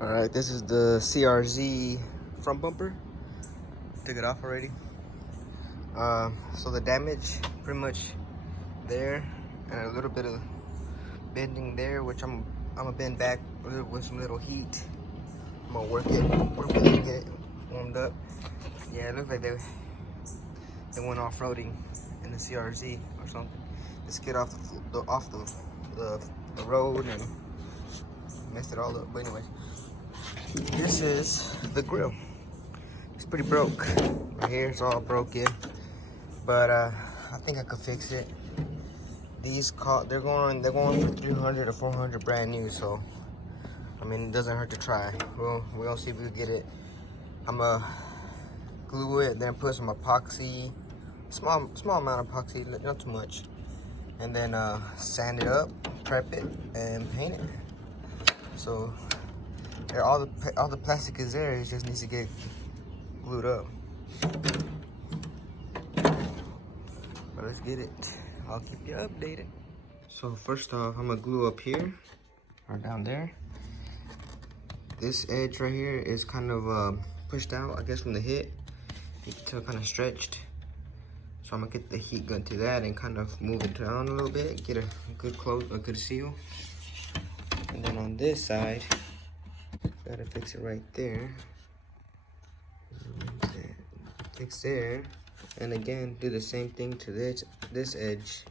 Alright, this is the CRZ front bumper. Took it off already. So the damage pretty much there, and a little bit of bending there, which I'm gonna bend back with some little heat. I'm gonna work with it and get it warmed up. Yeah, it looks like they went off-roading in the CRZ or something. Just get off the road and messed it all up. But anyways, this is the grill. It's pretty broke. Right here, it's all broken. But I think I could fix it. These they're going for 300 or 400 brand new. So I mean, it doesn't hurt to try. We're gonna see if we can get it. I'm gonna glue it, then put some epoxy, small amount of epoxy, not too much, and then sand it up, prep it, and paint it. So there, all the plastic is there. It just needs to get glued up. But let's get it. I'll keep you updated. So first off, I'm gonna glue up here or down there. This edge right here is kind of pushed out, I guess, from the hit. You can tell, kind of stretched. So I'm gonna get the heat gun to that and kind of move it down a little bit, get a good seal. And then on this side, gotta fix it right there. Fix there, and again do the same thing to this edge.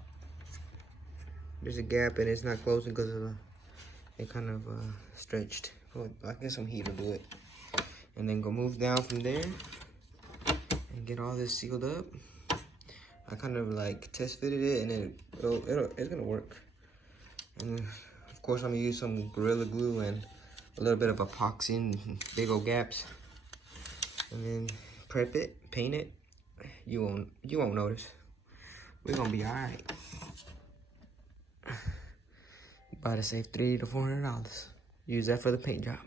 There's a gap and it's not closing because of it kind of stretched. But I guess some heat will do it. And then go move down from there and get all this sealed up. I kind of like test fitted it, and it's gonna work. And of course I'm gonna use some Gorilla Glue and a little bit of epoxy and big old gaps. And then prep it, paint it. You won't notice. We're gonna be alright. About to save $300 to $400. Use that for the paint job.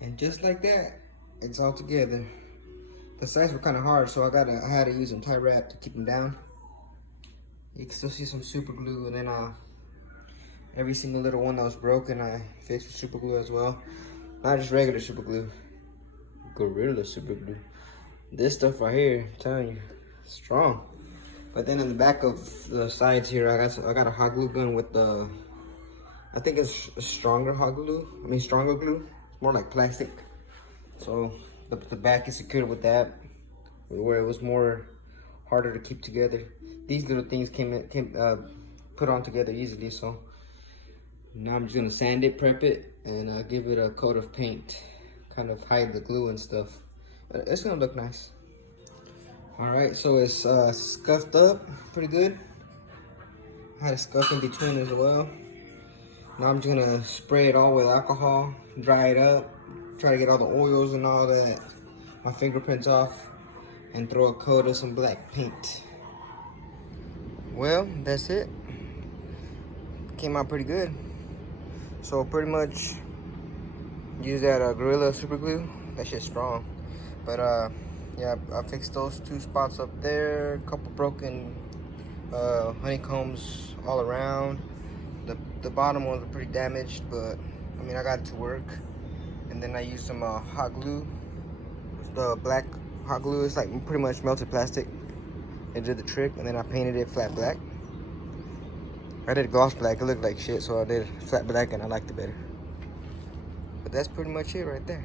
And just like that, it's all together. The sides were kind of hard, so I had to use some tie wrap to keep them down. You can still see some super glue, and then every single little one that was broken I fixed with super glue as well. Not just regular super glue, Gorilla super glue. This stuff right here, I'm telling you, strong. But then in the back of the sides here, I got a hot glue gun with the, I think it's a stronger hot glue. I mean stronger glue. It's more like plastic. So the back is secured with that, where it was more harder to keep together. These little things came put on together easily. So now I'm just gonna sand it, prep it, and give it a coat of paint, kind of hide the glue and stuff. But it's gonna look nice. All right, so it's scuffed up pretty good. I had a scuff in between as well. Now I'm just gonna spray it all with alcohol, dry it up, try to get all the oils and all that, my fingerprints off, and throw a coat of some black paint. Well, that's it. Came out pretty good. So pretty much use that Gorilla super glue. That shit's strong. But yeah, I fixed those two spots up there. A couple broken honeycombs all around. The bottom ones are pretty damaged, but I mean, I got it to work. And then I used some hot glue. The black hot glue is like pretty much melted plastic. It did the trick, and then I painted it flat black. I did gloss black, it looked like shit, so I did flat black and I liked it better. But that's pretty much it right there.